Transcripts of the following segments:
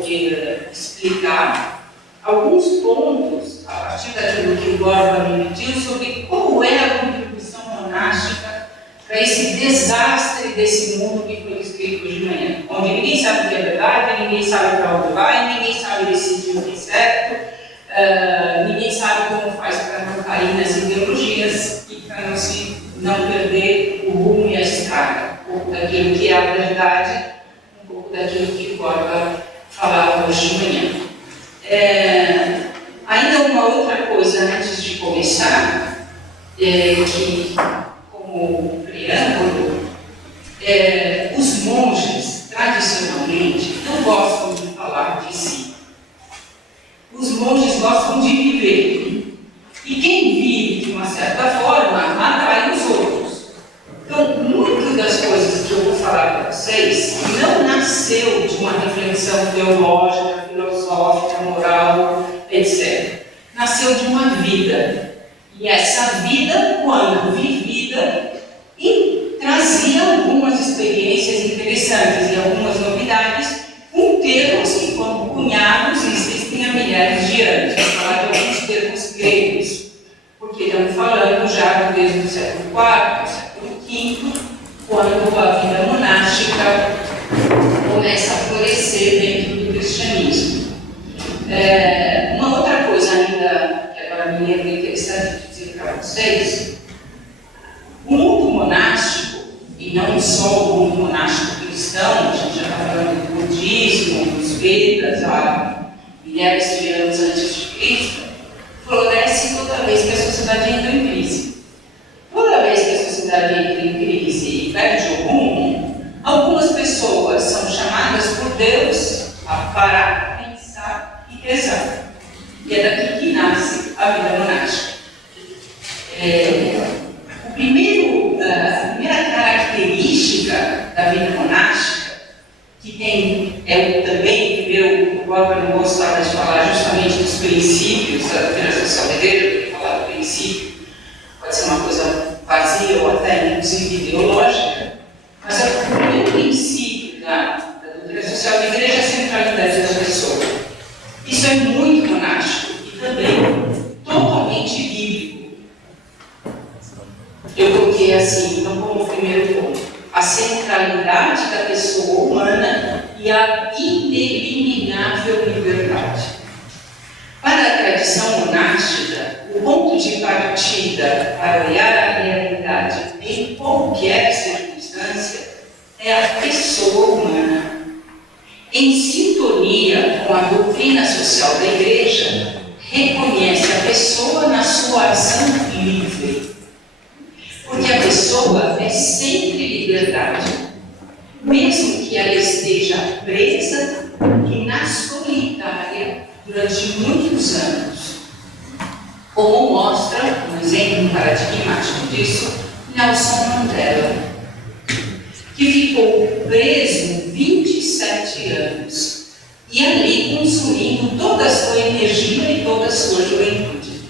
vou explicar alguns pontos, a partir daquilo que o Borba me pediu, sobre qual é a contribuição monástica para esse desastre desse mundo que foi descrito hoje de manhã, onde ninguém sabe o que é verdade, ninguém sabe para onde vai, ninguém sabe decidir o que é certo, ninguém sabe como faz para não cair nas ideologias e para não perder o rumo e a estrada, um pouco daquilo que é a verdade, um pouco daquilo que o Borba falava hoje de manhã. Ainda uma outra coisa antes de começar, que como preâmbulo, os monges tradicionalmente não gostam de falar de si. Os monges gostam de viver. E quem vive de uma certa forma atrai os outros. Então, muitas das coisas que eu vou falar para vocês não nasceu de uma reflexão teológica, filosófica, moral, etc. Nasceu de uma vida. E essa vida, quando vivida, trazia algumas experiências interessantes e algumas novidades, com termos que foram cunhados e existem há milhares de anos. Vou falar de alguns termos gregos, porque estamos falando já desde o século IV, século V, quando a vida monástica começa a florescer dentro do cristianismo. Uma outra coisa ainda, que agora me lembro interessante dizer para vocês, o mundo monástico, e não só o mundo monástico cristão, a gente já está falando do budismo, dos Vedas, há milhares de anos antes de Cristo, floresce toda vez que a sociedade entra em crise. Toda vez que a sociedade entra em crise e perde o rumo, algumas pessoas são chamadas por Deus a parar, pensar e rezar. E é daqui que nasce a vida monástica. A primeira característica da vida monástica, que tem, também, primeiro, o Borba não gostava de falar justamente dos princípios da doutrina social da igreja, porque falar do princípio pode ser uma coisa vazia ou até inclusive ideológica, mas o primeiro princípio da doutrina social da igreja é a centralidade da pessoa. Isso é muito monástico e também totalmente bíblico. Eu coloquei assim, então, como primeiro ponto, a centralidade da pessoa humana e a ineliminável liberdade. Para a tradição monástica, o ponto de partida para olhar a realidade em qualquer circunstância é a pessoa humana. Em sintonia com a doutrina social da Igreja, reconhece a pessoa na sua ação livre. Porque a pessoa é sempre liberdade, mesmo que ela esteja presa e na solitária durante muitos anos. Como mostra um exemplo paradigmático disso, Nelson Mandela, que ficou preso 27 anos e ali consumindo toda a sua energia e toda a sua juventude.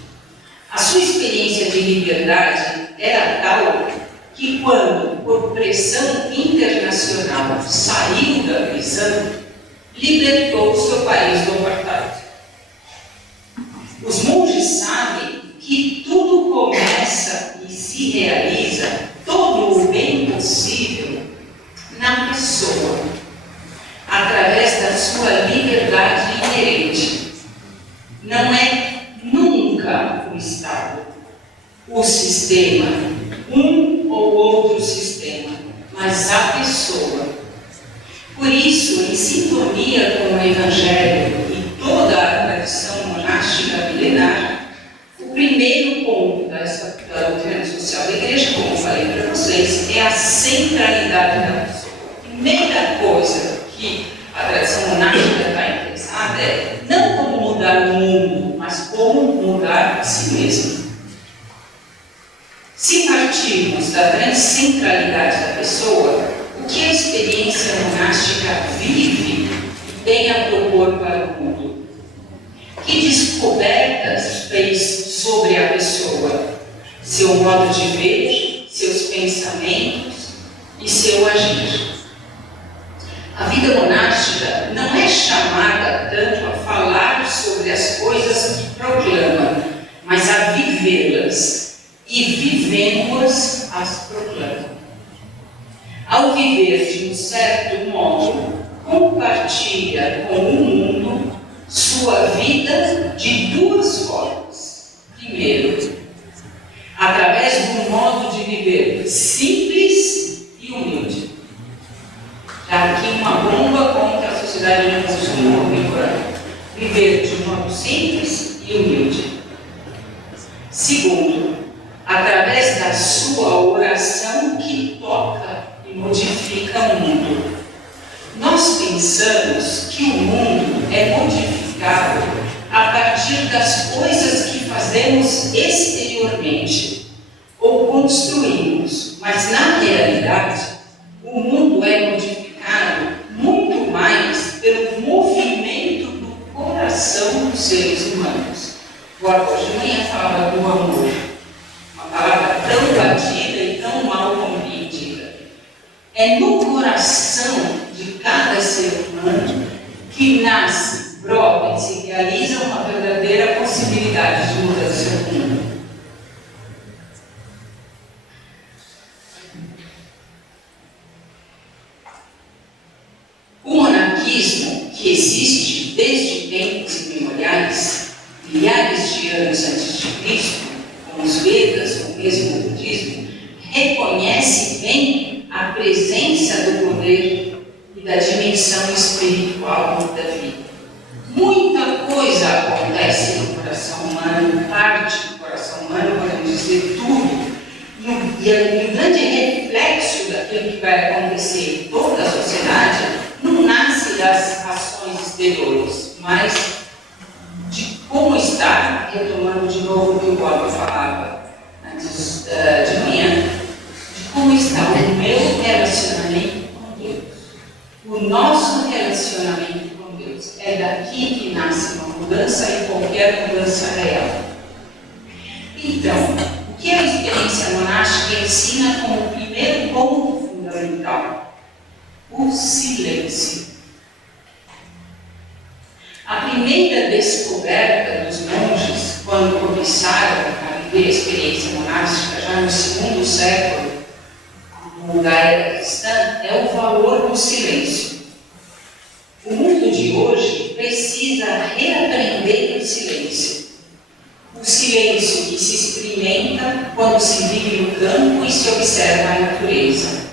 A sua experiência de liberdade era tal que, quando, por pressão internacional, saiu da prisão, libertou o seu país do apartheid. Os monges sabem que tudo começa e se realiza, todo o bem possível, na pessoa, através da sua liberdade inerente. Não é nunca o Estado, o sistema, um ou outro sistema, mas a pessoa. Por isso, em sintonia com o Evangelho e toda a tradição monástica milenar, o primeiro ponto da doutrina social da Igreja, como eu falei para vocês, é a centralidade da pessoa. A primeira coisa que a tradição monástica está interessada é não como mudar o mundo, mas como mudar a si mesmo. Se partirmos da grande centralidade da pessoa, o que a experiência monástica vive e tem a propor para o mundo? Que descobertas fez sobre a pessoa, seu modo de ver, seus pensamentos e seu agir? A vida monástica não é chamada e vivendo-as as proclama. Ao viver de um certo modo, compartilha com o mundo sua vida de duas formas. Primeiro, através do modo de viver simples e humilde. Já aqui uma bomba contra a sociedade de consumo contemporâneo. Viver de um modo simples e humilde. Segundo, através da sua oração que toca e modifica o mundo. Nós pensamos que o mundo é modificado a partir das coisas que fazemos exteriormente ou construímos, mas na realidade o mundo é modificado muito mais pelo movimento do coração dos seres humanos. Agora, hoje de manhã falava do amor, uma palavra tão batida e tão mal compreendida. É no coração de cada ser humano que nasce, brota e se realiza uma verdadeira possibilidade de mudança do mundo. O monarquismo, que existe desde tempos imemoriais, milhares de anos antes de Cristo, como os Vedas, ou mesmo o budismo, reconhece bem a presença do poder e da dimensão espiritual da vida. Muita coisa acontece no coração humano, parte do coração humano, podemos dizer tudo, e o grande reflexo daquilo que vai acontecer em toda a sociedade não nasce das ações exteriores, mas de como está, retomando de novo o que o Bob falava antes de manhã, de como está o meu relacionamento com Deus. O nosso relacionamento com Deus é daqui que nasce uma mudança e qualquer mudança real. Então, o que a experiência monástica ensina como primeiro ponto fundamental? O silêncio. A primeira descoberta dos monges, quando começaram a viver a experiência monástica, já no segundo século, da era cristã, é o valor do silêncio. O mundo de hoje precisa reaprender o silêncio. O silêncio que se experimenta quando se vive no campo e se observa a natureza.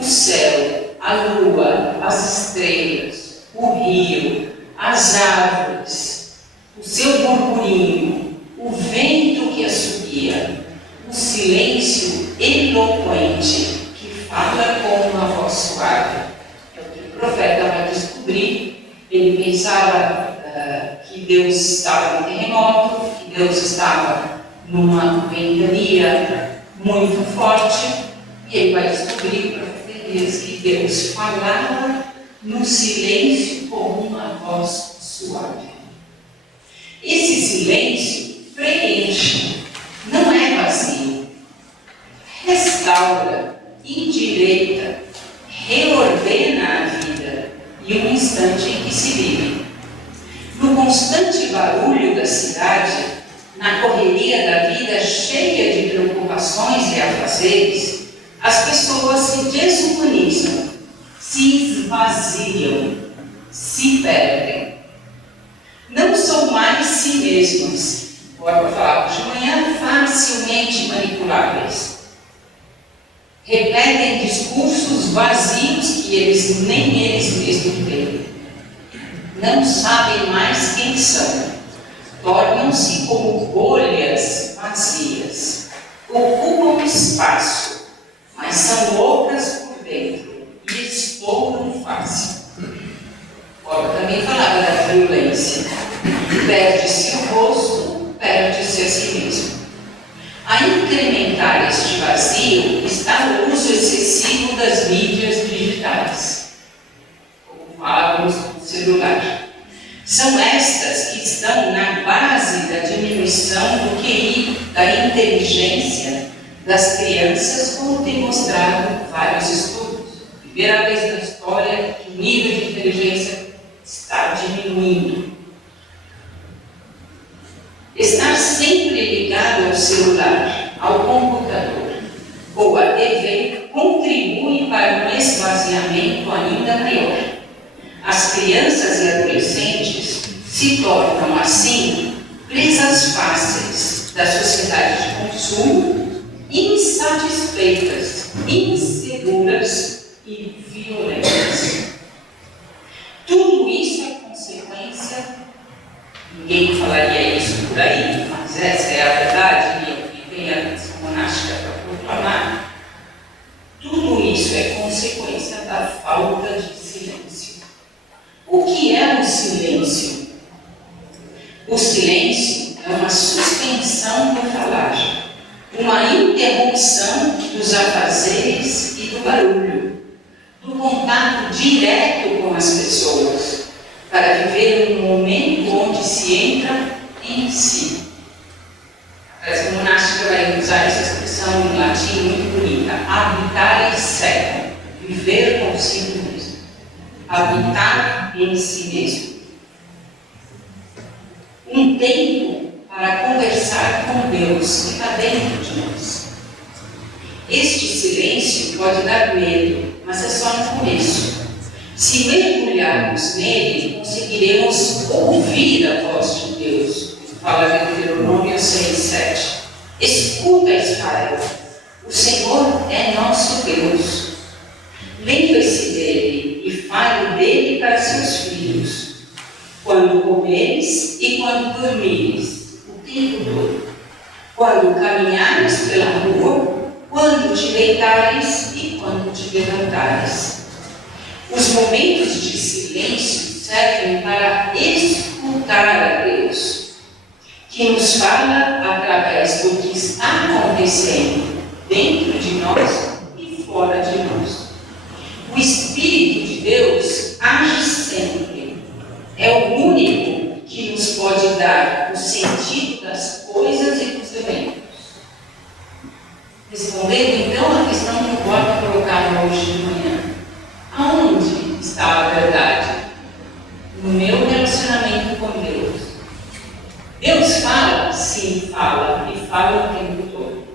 O céu, a lua, as estrelas, o rio, as árvores, o seu burburinho, o vento que assobia, o silêncio eloquente que fala com uma voz suave. É o que o profeta vai descobrir. Ele pensava que Deus estava no terremoto, que Deus estava numa ventania muito forte, e ele vai descobrir, o profeta diz, que Deus falava no silêncio com uma voz suave. Esse silêncio preenche, não é vazio, restaura, endireita, reordena a vida e um instante em que se vive. No constante barulho da cidade, na correria da vida cheia de preocupações e afazeres, as pessoas se desumanizam, se esvaziam, se perdem. Não são mais si mesmas, agora falar de manhã, facilmente manipuláveis. Repetem discursos vazios que nem eles mesmos têm. Não sabem mais quem são. Tornam-se como bolhas vazias. Ocupam espaço, mas são loucas por dentro e exploram fácil. Bob também falava da violência. Perde-se o rosto, perde-se a si mesmo. A incrementar este vazio está o uso excessivo das mídias digitais, como falávamos no celular. São estas que estão na base da diminuição do QI, da inteligência das crianças, como tem mostrado vários estudos. Primeira vez na história que o nível de inteligência está diminuindo. Estar sempre ligado ao celular, ao computador ou à TV contribui para um esvaziamento ainda maior. As crianças e adolescentes se tornam, assim, presas fáceis da sociedade de consumo, insatisfeitas, inseguras e violentas. Tudo isso é consequência, ninguém falaria isso por aí, mas essa é a verdade, e tem a tradição monástica para proclamar. Tudo isso é consequência da falta de silêncio. O que é o silêncio? O silêncio é uma suspensão do falar, uma interrupção dos afazeres e do barulho, do contato direto com as pessoas, para viver um momento onde se entra em si. A tradição monástica vai usar essa expressão em latim muito bonita: habitare secum, viver consigo mesmo, habitar em si mesmo. Um tempo para conversar com Deus que está dentro de nós. Este silêncio pode dar medo, mas é só no começo. Se mergulharmos nele, conseguiremos ouvir a voz de Deus. Fala em Deuteronômio 6:7. Escuta, Israel, o Senhor é nosso Deus. Lembre-se dele e fale dele para seus filhos, quando comeres e quando dormires, o tempo todo, quando caminhares pela rua, quando te deitares e quando te levantares. Os momentos de silêncio servem para escutar a Deus, que nos fala através do que está acontecendo dentro de nós e fora de nós. O Espírito de Deus age sempre. É o único que nos pode dar o sentido das coisas e dos eventos. Respondendo então à questão que o Borba colocava hoje de manhã: aonde está a verdade? No meu relacionamento com Deus. Deus fala? Sim, fala, e fala o tempo todo.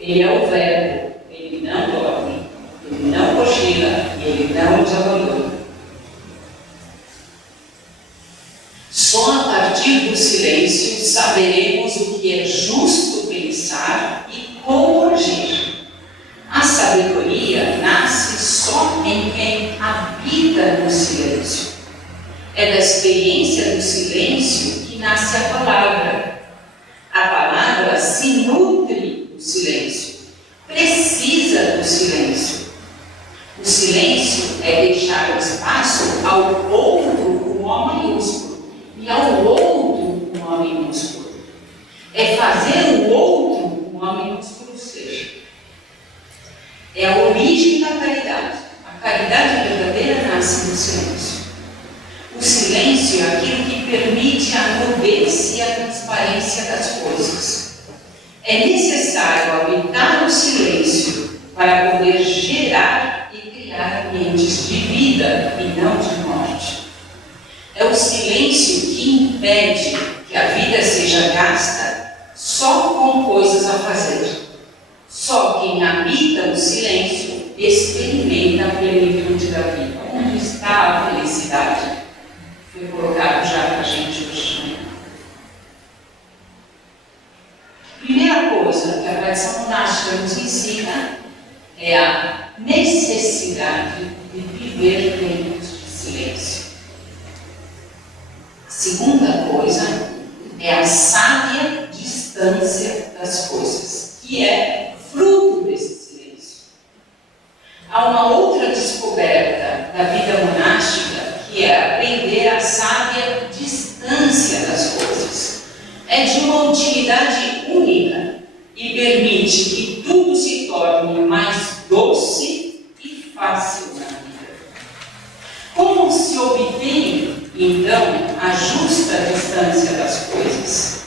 Ele é o verbo, ele não dorme, ele não cochila e ele não nos abandona. Só a partir do silêncio saberemos o que é justo pensar e como agir. A sabedoria nasce só em quem habita no silêncio. É da experiência do silêncio que nasce a palavra. A palavra se nutre do silêncio, precisa do silêncio. O silêncio é deixar espaço ao outro com O maiúsculo e ao outro com O minúsculo. É fazer o outro com O minúsculo ser. É a origem da caridade. A caridade verdadeira nasce no silêncio. O silêncio é aquilo que permite a nudez e a transparência das coisas. É necessário habitar o silêncio para poder gerar e criar ambientes de vida e não de morte. É o silêncio que impede que a vida seja gasta só com coisas a fazer. Só quem habita o silêncio experimenta a plenitude da vida. Onde está a felicidade? Foi colocado já para a gente hoje de manhã. Primeira coisa que a tradição monástica nos ensina é a necessidade de viver tempos de silêncio. A segunda coisa é a sábia distância das coisas, que é fruto desse silêncio. Há uma outra descoberta da vida monástica, que é aprender a sábia distância das coisas. É de uma utilidade única e permite que tudo se torne mais doce e fácil na vida. Como se obtém, então, a justa distância das coisas?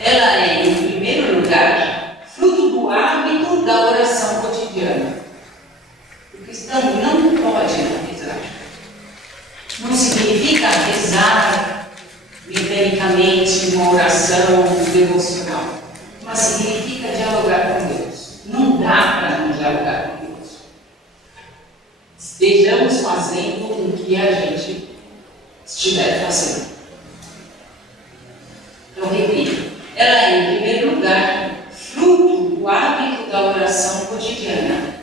Ela é, em primeiro lugar, fruto do hábito da oração cotidiana. O cristão não pode não rezar. Não significa rezar mecanicamente uma oração devocional, mas significa estejamos fazendo o que a gente estiver fazendo. Então, repito, ela é, em primeiro lugar, fruto do hábito da oração cotidiana,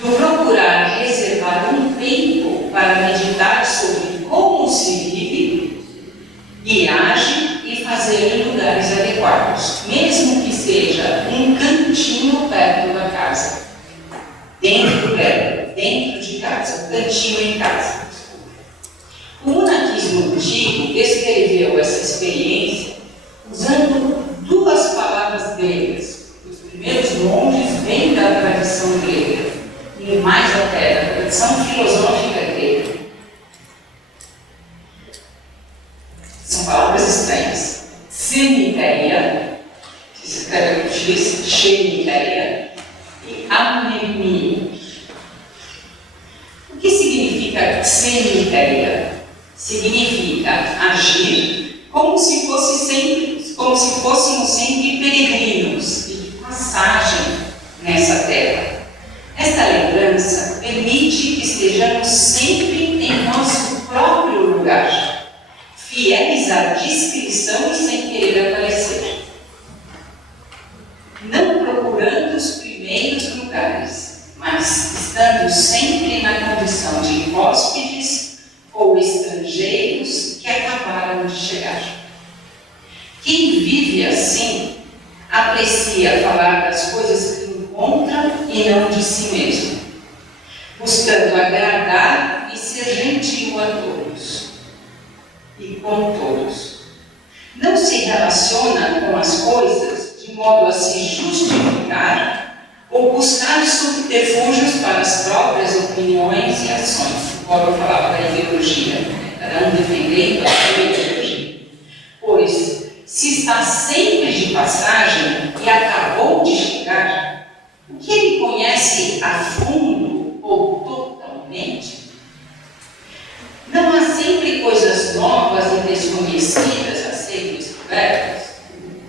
do procurar reservar um tempo para meditar sobre como se vive e age e fazer em lugares adequados, mesmo que seja um cantinho perto da casa, dentro de casa, um cantinho em casa. O monaquismo antigo descreveu essa experiência usando duas palavras gregas. Os primeiros monges vêm da tradição grega, e mais até da tradição filosófica grega. São palavras estranhas. Cemiteia, que se escreve com X, xeniteia, e amnemia. O que significa cemiteia? Significa agir como se fôssemos sempre peregrinos e de passagem nessa terra. Esta lembrança permite que estejamos sempre em nosso próprio lugar, fiéis à discrição e sem querer aparecer, não procurando os primeiros lugares, mas estando sempre na condição de hóspedes ou estrangeiros que acabaram de chegar. Quem vive assim aprecia falar das coisas que encontra e não de si mesmo, buscando agradar e ser gentil a todos e com todos. Não se relaciona com as coisas de modo a se justificar ou buscar subterfúgios para as próprias opiniões e ações. Como eu falava da ideologia, cada um defendendo a sua ideologia. Pois, se está sempre de passagem e acabou de chegar, o que ele conhece a fundo ou totalmente? Não há sempre coisas novas e desconhecidas a serem descobertas?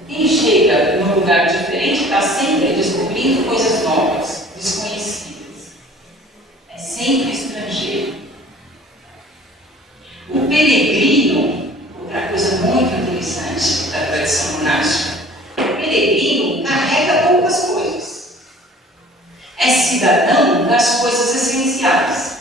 Quem chega num lugar diferente está sempre descobrindo coisas novas, desconhecidas. É sempre estrangeiro. O peregrino, outra coisa muito interessante da tradição monástica, o peregrino carrega poucas coisas. É cidadão das coisas essenciais.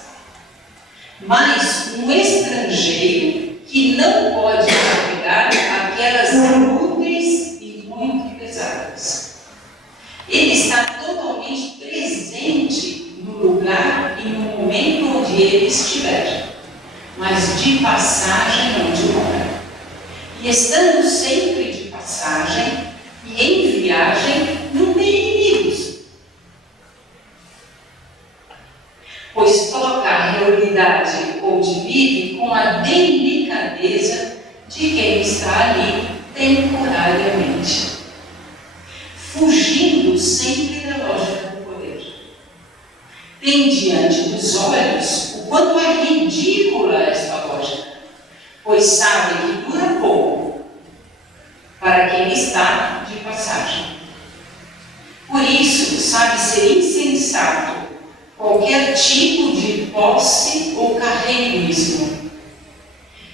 Mas um estrangeiro que não pode carregar aquelas inúteis e muito pesadas. Ele está totalmente presente no lugar e no momento onde ele estiver, mas de passagem onde mora. E estando sempre de passagem e em viagem, não tem inimigos, pois toca a realidade onde vive com a delicadeza de quem está ali temporariamente, fugindo sempre da lógica do poder. Tem diante dos olhos o quanto é ridícula esta lógica, pois sabe que dura pouco para quem está de passagem. Por isso, sabe ser insensato qualquer tipo de posse ou carreirismo.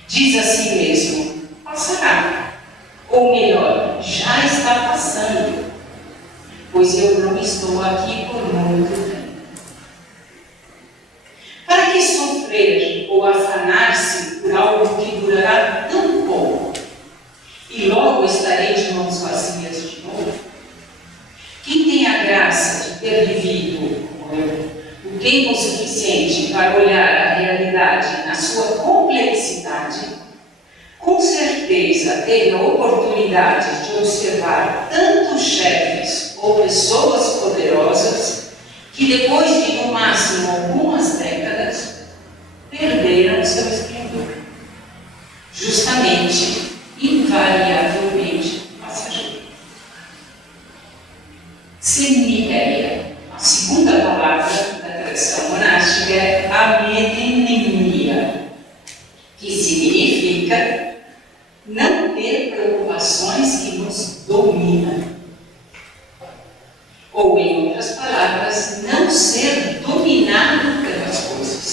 Diz a si mesmo, passará, ou melhor, já está passando, pois eu não estou aqui por muito tempo. Para que sofrer ou afanar-se por algo que durará tão pouco, e logo estarei de mãos vazias de novo? Quem tem a graça de ter vivido, como eu, o tempo suficiente para olhar a realidade na sua complexidade, com certeza teve a oportunidade de observar tantos chefes ou pessoas poderosas que depois de no máximo algumas décadas perderam seu esplendor, justamente, invariavelmente passageiro. Cemiteia. A segunda palavra da tradição monástica é amnemia, que significa não ter preocupações que nos dominam. Ou, em outras palavras, não ser dominado pelas coisas.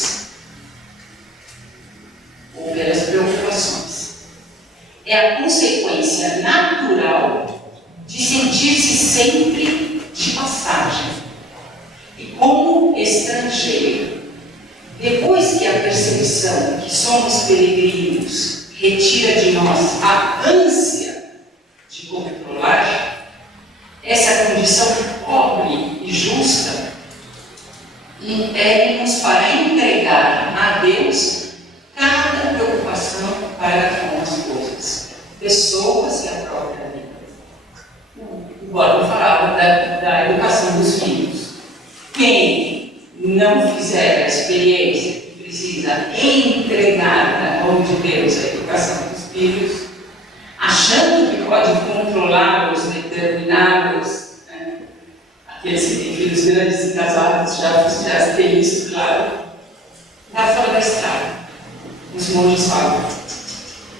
consequência natural de sentir-se sempre de passagem e como estrangeiro. Depois que a percepção que somos peregrinos retira de nós a ânsia de controlar, essa condição pobre e justa impele-nos para entregar a Deus cada preocupação para com as coisas, pessoas e a própria vida. O Gordon falava da educação dos filhos. Quem não fizer a experiência que precisa entregar na mão de Deus a educação dos filhos, achando que pode controlá-los, determiná-los, aqueles que têm filhos grandes e casados já têm isso claro, está fora da estrada. Os monges falam: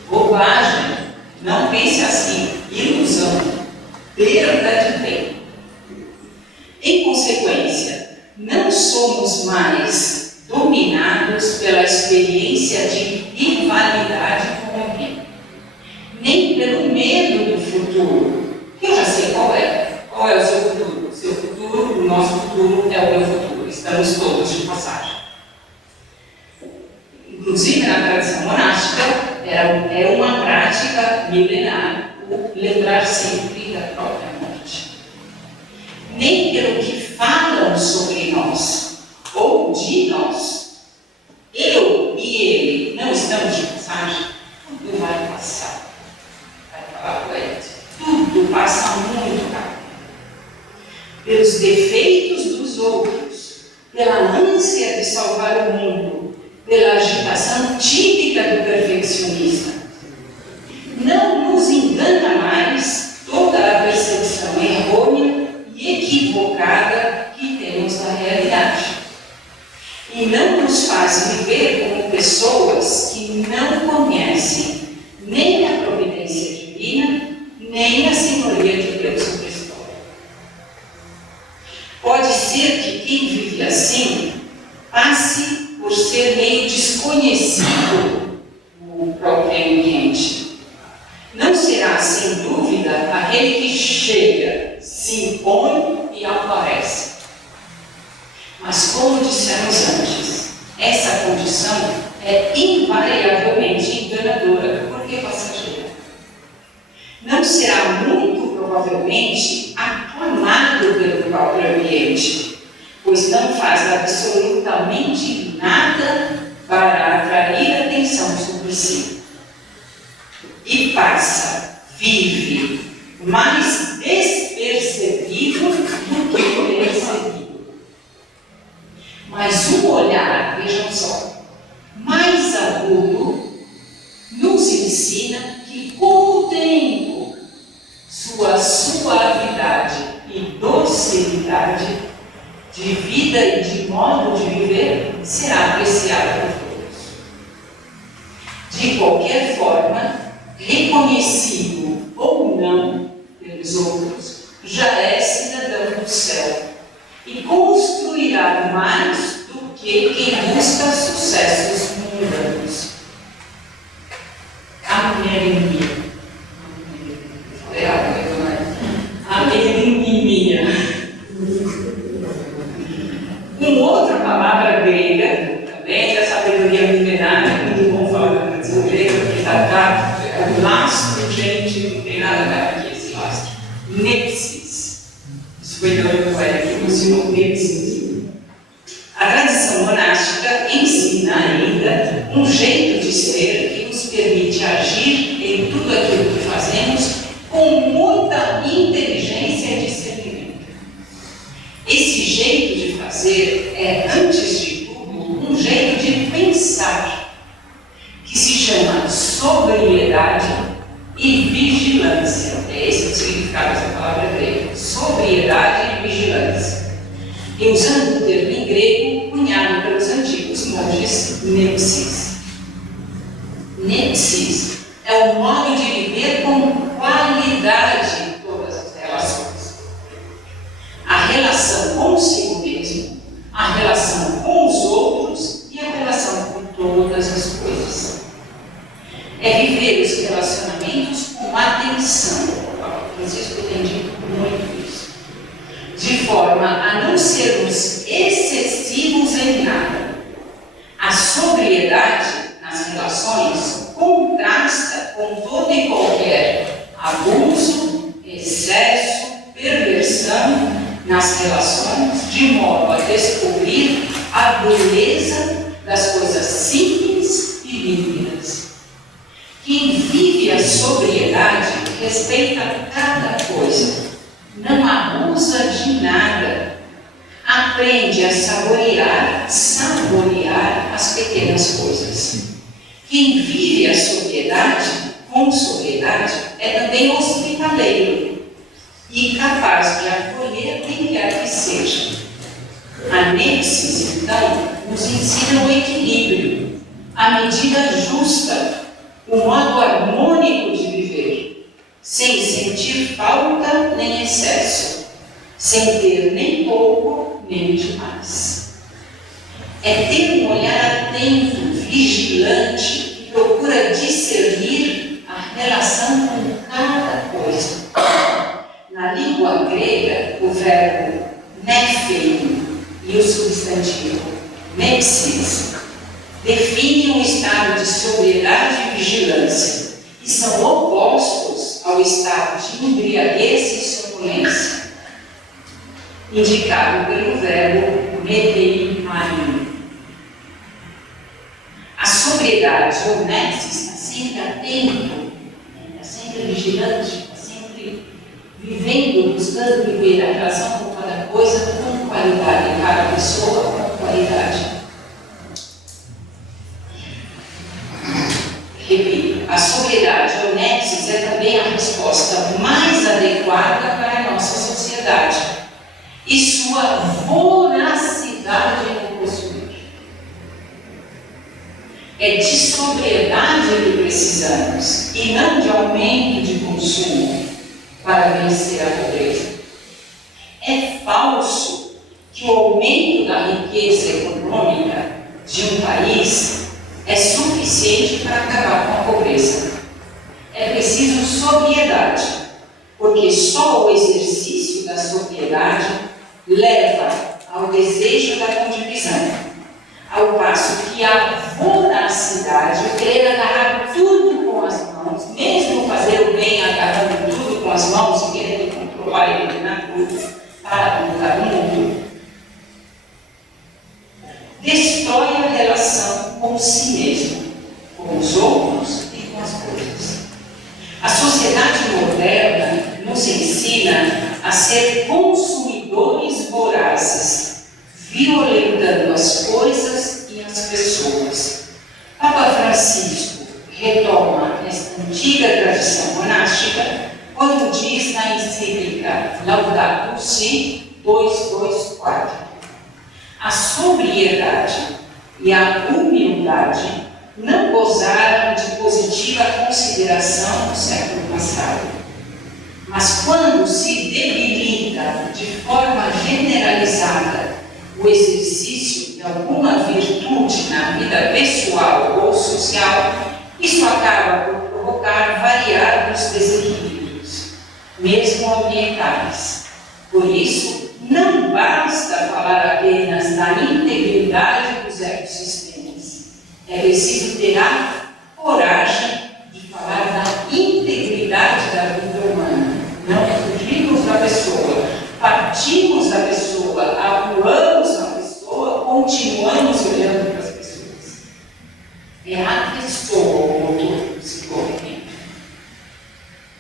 bobagem, não pense assim, ilusão, perda de tempo. Em consequência, não somos mais dominados pela experiência de rivalidade com alguém, nem pelo medo do futuro, que eu já sei qual é. Qual é o seu futuro? O seu futuro, o nosso futuro é o meu futuro. Estamos todos de passagem. Inclusive, na tradição monástica, é uma prática milenar o lembrar sempre da própria morte. Nem pelo que falam sobre nós ou de nós. Eu e ele não estamos de passagem. Tudo vai passar. Vai falar com ele. Tudo passa muito rápido. Pelos defeitos dos outros, pela ânsia de salvar o mundo, pela agitação típica do perfeccionista. Não nos engana mais toda a percepção errônea e equivocada que temos da realidade. E não nos faz viver como pessoas que não conhecem nem a providência divina, nem a senhoria de Deus sobre a história. Pode ser que quem vive assim passe por ser meio desconhecido no próprio ambiente. Não será, sem dúvida, aquele que chega, se impõe e aparece. Mas, como dissemos antes, essa condição é invariavelmente enganadora, porque passageira. Não será muito provavelmente aclamado pelo próprio ambiente, pois não faz absolutamente nada para atrair atenção sobre si. E passa, vive, mais despercebido do que percebido. Mas um olhar, vejam só, mais agudo, nos ensina que com o tempo, sua suavidade e docilidade de vida e de modo de viver será apreciada por todos. De qualquer forma, reconhecido ou não pelos outros, já é cidadão do céu e construirá mais do que quem busca sucessos mundanos. A mulher inimiga. A mulher inimiga. Uma outra palavra grega, também da sabedoria milenar, muito bom falar da tradição grega, porque está o lastro, gente, não tem nada a ver aqui esse lastro. Nepsis. Isso foi dando para ele, que ensinou Nepsis. A tradição monástica ensina ainda um jeito de ser que nos permite agir em tudo aquilo que fazemos com muita inteligência e discernimento. Esse jeito de fazer é, antes de tudo, um jeito de pensar, que se chama sobriedade e vigilância. É esse o significado dessa palavra grega. Sobriedade e vigilância. E usando o termo em grego, cunhado pelos antigos monges, nepsis. Nepsis é o modo de viver com qualidade em todas as relações. A relação consigo mesmo, a relação com os outros e a relação com todas as coisas. é viver os relacionamentos com atenção. O Papa Francisco tem dito muito isso. De forma a não sermos excessivos em nada. A sobriedade nas relações contrasta com todo e qualquer abuso, excesso, perversão nas relações, de modo a descobrir a beleza das coisas simples e límpidas. Quem vive a sobriedade respeita cada coisa, não abusa de nada, aprende a saborear as pequenas coisas. Quem vive a sobriedade, com sobriedade, é também hospitaleiro e capaz de acolher quem quer que seja. A Nexis, então, nos ensina o equilíbrio, a medida justa, o modo harmônico de viver, sem sentir falta nem excesso, sem ter nem pouco nem demais. É ter um olhar atento, vigilante, que procura discernir a relação com cada coisa. Na língua grega, o verbo nephein e o substantivo nexis definem um estado de sobriedade e vigilância e são opostos ao estado de embriaguez e sonolência, indicado pelo verbo meteimain. A sobriedade ou nexis está sempre atento, está sempre vigilante, está sempre vivendo, buscando viver a relação com cada coisa com qualidade, cada pessoa com qualidade. Repito, a sobriedade ou nexis é também a resposta mais adequada para a nossa sociedade e sua voracidade em possuir. É de sobriedade que precisamos e não de aumento de consumo para vencer a pobreza. É falso que o aumento da riqueza econômica de um país é suficiente para acabar com a pobreza. É preciso sobriedade, porque só o exercício da sobriedade leva ao desejo da condivisão, ao passo que a voracidade, o querer agarrar tudo com as mãos, mesmo fazer o bem agarrando tudo com as mãos e querendo controlar e dominar tudo para mudar o mundo, destrói a relação com si mesmo, com os outros e com as coisas. A sociedade moderna nos ensina a ser consumidores vorazes, violentando as coisas e as pessoas. Papa Francisco retoma esta antiga tradição monástica quando diz na encíclica Laudato Si 224: a sobriedade e a humildade não gozaram de positiva consideração no século passado, mas quando se debilita de forma generalizada o exercício de alguma virtude na vida pessoal ou social, isso acaba por provocar variados desequilíbrios, mesmo ambientais. Por isso, não basta falar apenas da integridade dos ecossistemas. É preciso ter a coragem de falar da integridade da vida humana. Não fugimos da pessoa, partimos da pessoa, atuamos na pessoa, continuamos olhando para as pessoas. É a pessoa o motor do desenvolvimento,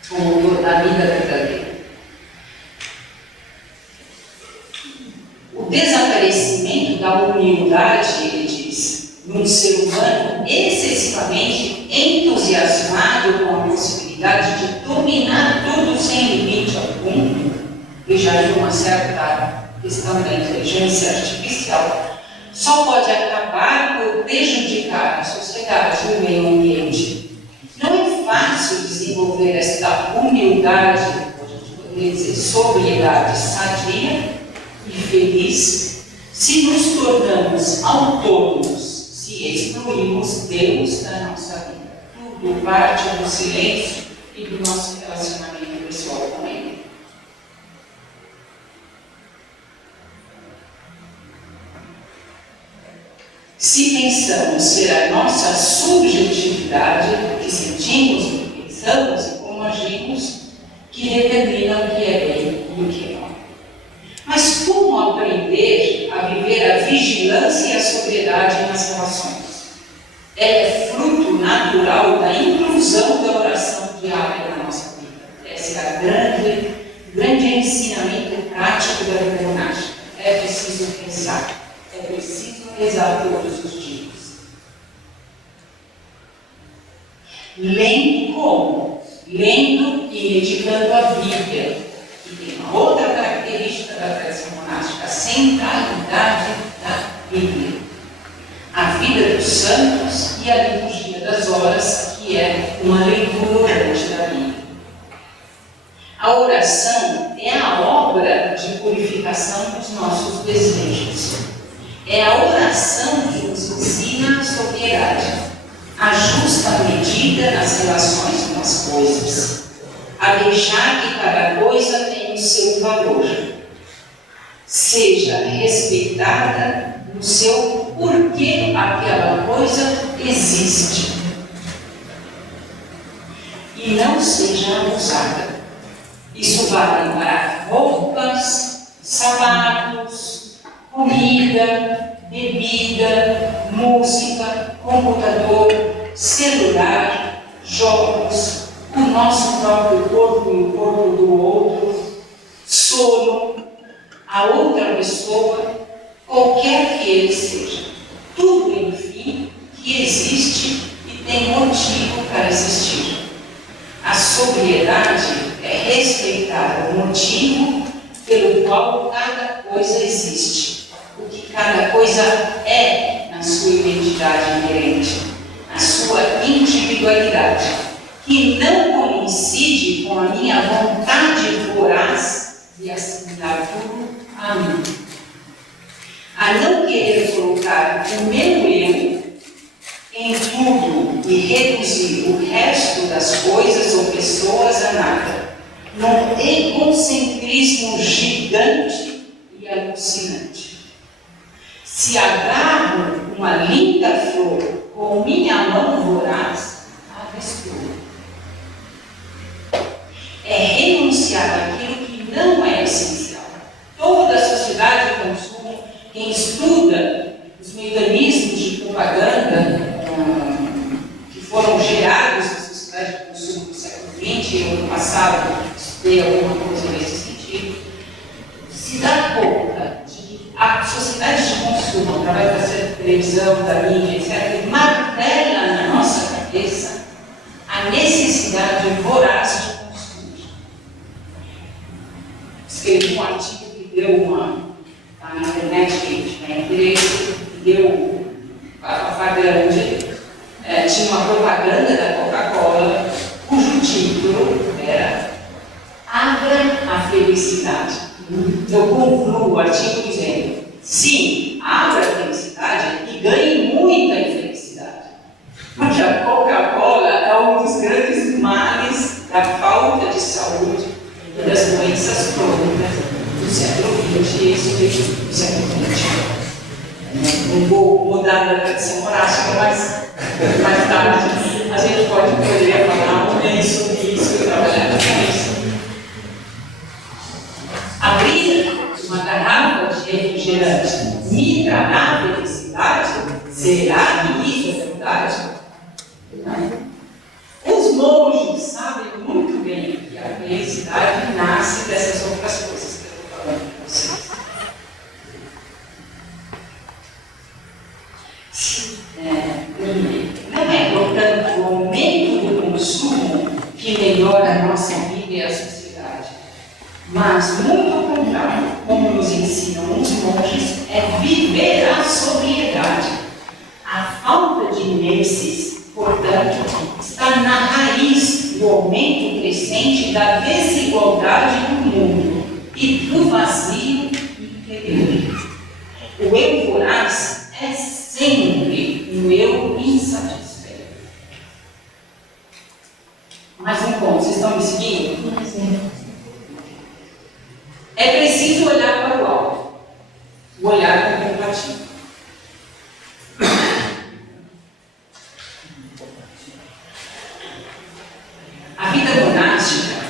o motor da vida verdadeira. O desaparecimento da humildade, ele diz, num ser humano excessivamente entusiasmado com a possibilidade de dominar tudo sem limite algum, e já de uma certa questão da inteligência artificial, só pode acabar por prejudicar a sociedade e o meio ambiente. Não é fácil desenvolver esta humildade, a gente poderia dizer sobriedade sadia e feliz, se nos tornamos autônomos, se excluímos Deus da nossa vida. Tudo tudo parte do silêncio e do nosso relacionamento pessoal com Ele. Se pensamos ser a nossa subjetividade, o que sentimos, o que pensamos e como agimos, que determina o que é bem e o que não. Mas como aprender a viver a vigilância e a sobriedade nas relações? É fruto natural da inclusão da oração diária na nossa vida. Esse é o grande ensinamento prático da vida monástica. É preciso rezar. É preciso rezar todos os dias. Lendo como? Lendo e meditando a Bíblia, que tem uma outra característica da tradição monástica, a centralidade da Bíblia. A vida dos santos e a liturgia das horas, que é uma leitura orante da Bíblia. A oração é a obra de purificação dos nossos desejos. É a oração que nos ensina a sobriedade, a justa medida nas relações com as coisas, a deixar que cada coisa tenha o seu valor, seja respeitada no seu porquê aquela coisa existe e não seja abusada. Isso vale para roupas, sapatos, comida, bebida, música, computador, celular, jogos, o nosso próprio corpo e o corpo do outro, sono, a outra pessoa, qualquer que ele seja. Tudo, enfim, que existe e tem motivo para existir. A sobriedade é respeitar o motivo pelo qual cada coisa existe, o que cada coisa é na sua identidade inerente, na sua individualidade, que não coincide com a minha vontade voraz de assimilar tudo a mim. A não querer colocar o meu eu em tudo e reduzir o resto das coisas ou pessoas a nada, num egocentrismo gigante e alucinante. Se agarro uma linda flor com minha mão voraz, a destruo. É renunciar àquilo que não é essencial. Toda a sociedade de consumo, quem estuda os mecanismos de propaganda que foram gerados na sociedade de consumo do século XX, eu no passado estudei alguma coisa nesse sentido, se dá conta de a sociedade de consumo, através da televisão, da mídia, etc., martela na nossa cabeça a necessidade voraz de consumir. Escrevi um artigo que deu na internet, que tinha interesse, que deu a grande. Tinha uma propaganda da Coca-Cola, cujo título era Abra a Felicidade. Eu concluo o artigo dizendo: sim, abra a felicidade e ganhe muita infelicidade. Porque a Coca-Cola é um dos grandes males da falta de saúde e das doenças crônicas do século XX e isso do século XXI. Não vou mudar da tradição monástica, mas mais tarde a gente pode poder falar um bem sobre isso e trabalhar com isso. Abrir uma garrafa de refrigerante me trará felicidade? Será que isso é verdade? Não. Os monges sabem muito bem que a felicidade nasce dessas outras coisas que eu estou falando com vocês. Não é, portanto, o aumento do consumo que melhora a nossa vida e a sociedade, mas, muito ao contrário, como nos ensinam os monges, é viver a sobriedade. A falta de nesses, portanto, está na raiz do aumento crescente da desigualdade do mundo e do vazio interior. O eu voraz é sempre um eu insatisfeito. Mais um ponto, vocês estão me seguindo? É preciso olhar para o alto, o olhar contemplativo. A vida monástica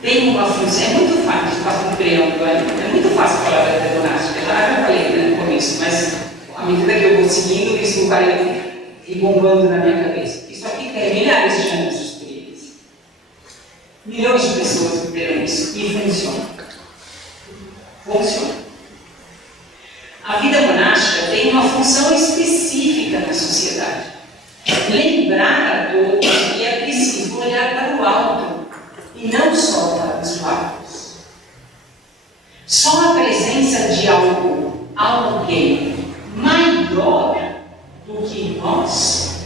tem uma função, é muito fácil, é muito fácil falar da vida monástica, já falei no começo, mas à medida que eu vou seguindo, isso vai bombando na minha cabeça. Isso aqui tem milhares de anos de experiência. Milhões de pessoas viveram isso e funciona. Funciona. A vida monástica tem uma função específica na sociedade. Lembrar a todos que é preciso olhar para o alto e não só para os lados. Só a presença de alguém maior do que nós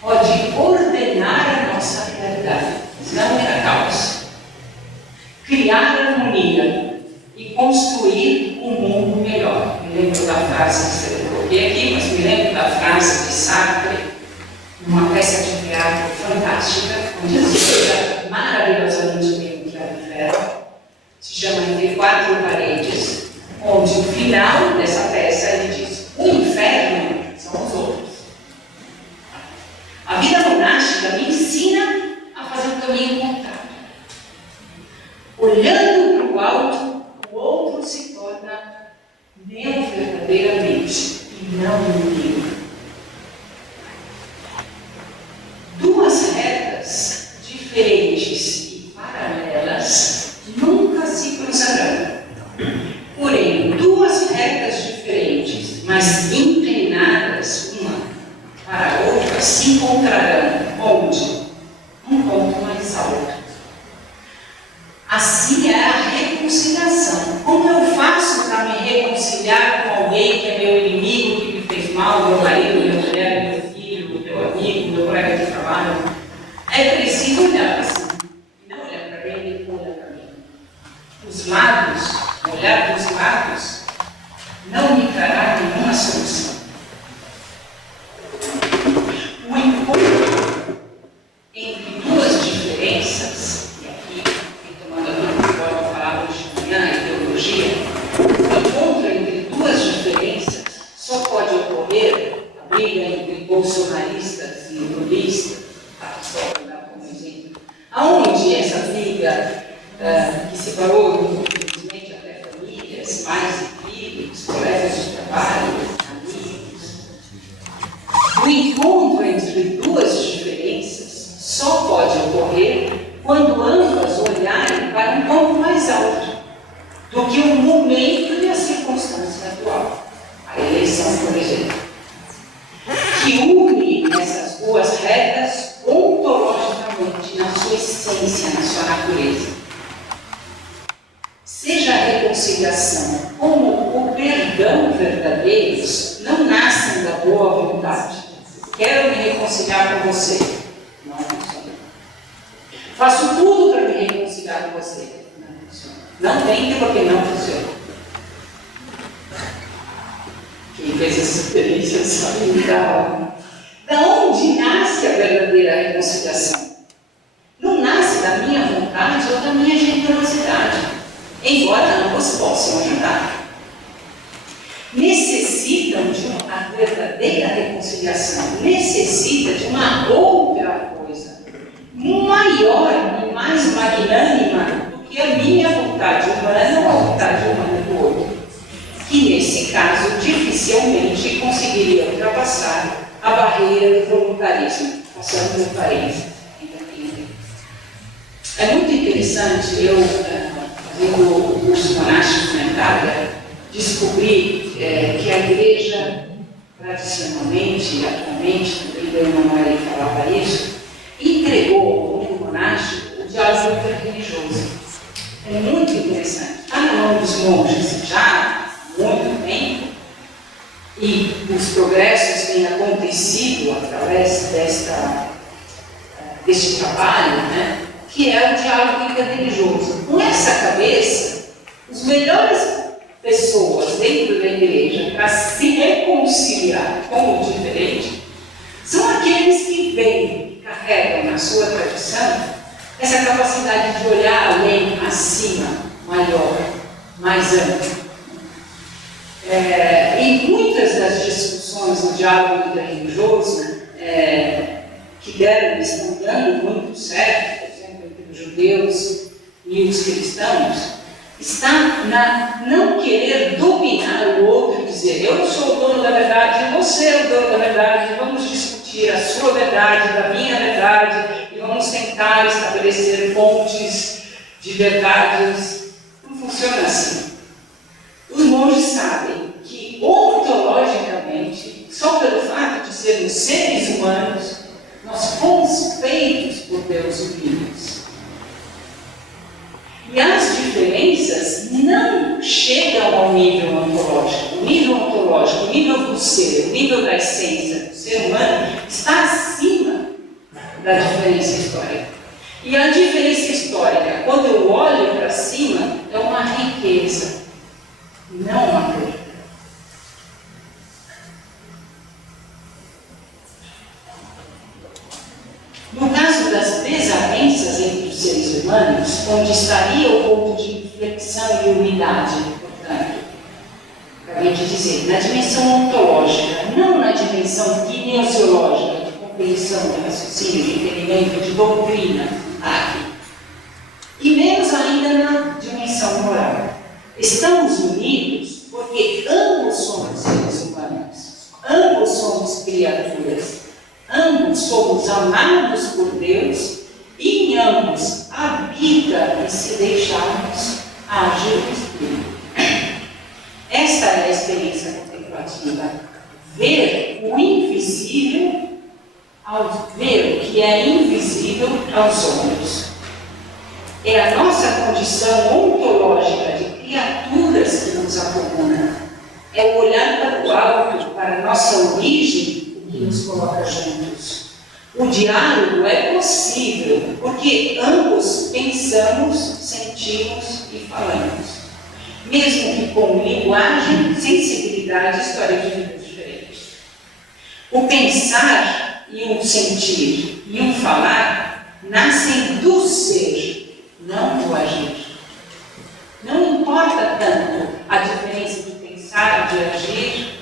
pode ordenar a nossa realidade, não é a causa. Criar harmonia e construir um mundo melhor. Me lembro da frase que eu coloquei aqui, mas me lembro da frase de Sartre, numa peça de teatro fantástica, onde ele explica maravilhosamente bem o que é o inferno. Se chama Entre Quatro Paredes, onde no final dessa peça ele diz: o inferno são os outros. A vida monástica me ensina a fazer o caminho contrário. Olhando para o alto, o outro se torna meu verdadeiramente e não inimigo. Duas retas diferentes e paralelas nunca se cruzarão. Porém, duas retas diferentes, mas inclinadas uma para a outra, se encontrarão onde? Um ponto mais alto. Assim é a reconciliação. Como eu faço para me reconciliar com alguém que é meu inimigo, que me fez mal, meu marido, minha mulher, meu filho, meu amigo, meu colega de trabalho? É preciso olhar assim. E não olhar para ele, olhar para mim. Os lados, olhar dos lados, não me trará nenhuma solução. O encontro entre duas diferenças, e aqui, retomando aquilo que eu falava hoje de manhã, a ideologia, o encontro entre duas diferenças só pode ocorrer, a briga entre bolsonaristas e lulistas, só para dar como exemplo, aonde essa briga que separou, infelizmente, até famílias, pais e filhos, colegas de trabalho, amigos. O encontro entre duas diferenças só pode ocorrer quando ambas olharem para um ponto mais alto do que o momento e a circunstância atual. A eleição, por exemplo, que une essas duas retas ontologicamente na sua essência, na sua natureza. Seja a reconciliação como o perdão verdadeiros não nascem da boa vontade. Quero me reconciliar com você. Não funciona. Faço tudo para me reconciliar com você. Não funciona. Não tente porque não funciona. Quem fez essa experiência sabe da onde nasce a verdadeira reconciliação? Não nasce da minha vontade ou da minha generosidade, embora ambos possam ajudar. Necessitam de a verdadeira reconciliação, necessita de uma outra coisa, maior e mais magnânima do que a minha vontade humana ou a vontade humana do outro, que nesse caso dificilmente conseguiria ultrapassar a barreira do voluntarismo, passando por parênteses. É muito interessante, eu, fazendo o curso monástico na Itália, descobri que a igreja, tradicionalmente e atualmente, o Pedro Emanuel falava isso, entregou ao mundo monástico o diálogo interreligioso. É muito interessante. Está na mão dos monges já há muito tempo, e os progressos têm acontecido através deste trabalho, né, que é o diálogo interreligioso. Com essa cabeça, as melhores pessoas dentro da igreja para se reconciliar com o diferente são aqueles que vêm, que carregam na sua tradição essa capacidade de olhar além, acima, maior, mais amplo. E muitas das discussões no diálogo interreligioso que estão dando muito certo, por exemplo, entre os judeus e os cristãos, está na não querer dominar o outro e dizer: eu sou o dono da verdade, você é o dono da verdade, vamos discutir a sua verdade, da minha verdade, e vamos tentar estabelecer pontes de verdades. Não funciona assim. Os monges sabem que, ontologicamente, só pelo fato de sermos seres humanos, nós fomos feitos por Deus unidos. E as diferenças não chegam ao nível ontológico. O nível ontológico, o nível do ser, o nível da essência do ser humano está acima da diferença histórica. E a diferença histórica, quando eu olho para cima, é uma riqueza, não uma perda. No caso das desavenças entre os seres humanos, onde estaria o ponto de inflexão e unidade, portanto, acabei de dizer, na dimensão ontológica, não na dimensão kinesiológica, de compreensão, de raciocínio, de entendimento, de doutrina, aqui. E menos ainda na dimensão moral. Estamos unidos porque ambos somos seres humanos, ambos somos criaturas. Ambos somos amados por Deus e em ambos habita e se deixarmos agir o Espírito. Esta é a experiência contemplativa. Ver o invisível ao ver o que é invisível aos olhos. É a nossa condição ontológica de criaturas que nos acomuna. É o olhar para o alto, para a nossa origem, que nos coloca juntos. O diálogo é possível porque ambos pensamos, sentimos e falamos, mesmo que com linguagem, sensibilidade e história de vida diferentes. O pensar e o sentir e o falar nascem do ser, não do agir. Não importa tanto a diferença de pensar, de agir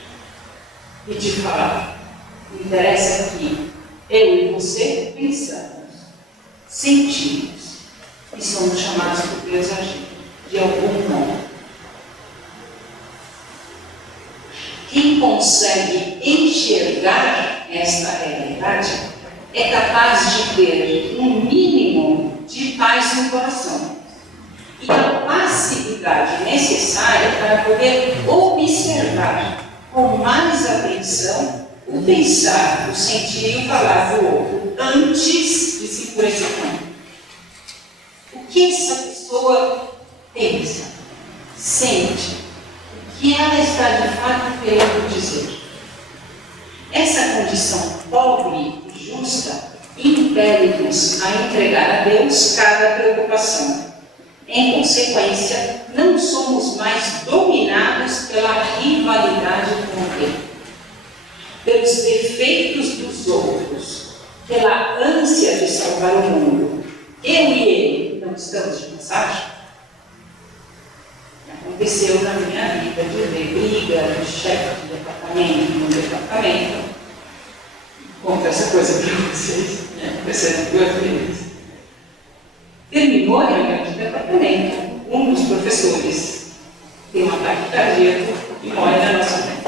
e de falar. Interessa que eu e você pensamos, sentimos e somos chamados por Deus a agir de algum modo. Quem consegue enxergar esta realidade é capaz de ter um mínimo de paz no coração e a passividade necessária para poder observar com mais atenção o pensar, o sentir e o falar do outro antes de se pôr esse ponto. O que essa pessoa pensa, sente, o que ela está de fato querendo dizer. Essa condição pobre e justa impele-nos a entregar a Deus cada preocupação. Em consequência, não somos mais dominados pela rivalidade com Ele, pelos defeitos dos outros, pela ânsia de salvar o mundo. Eu e ele não estamos de passagem? Aconteceu na minha vida de ver briga de chefe de departamento no departamento. Conto essa coisa para vocês, acontecendo 2 vezes. Terminou a reunião de departamento, um dos professores tem um ataque cardíaco e morre na nossa frente.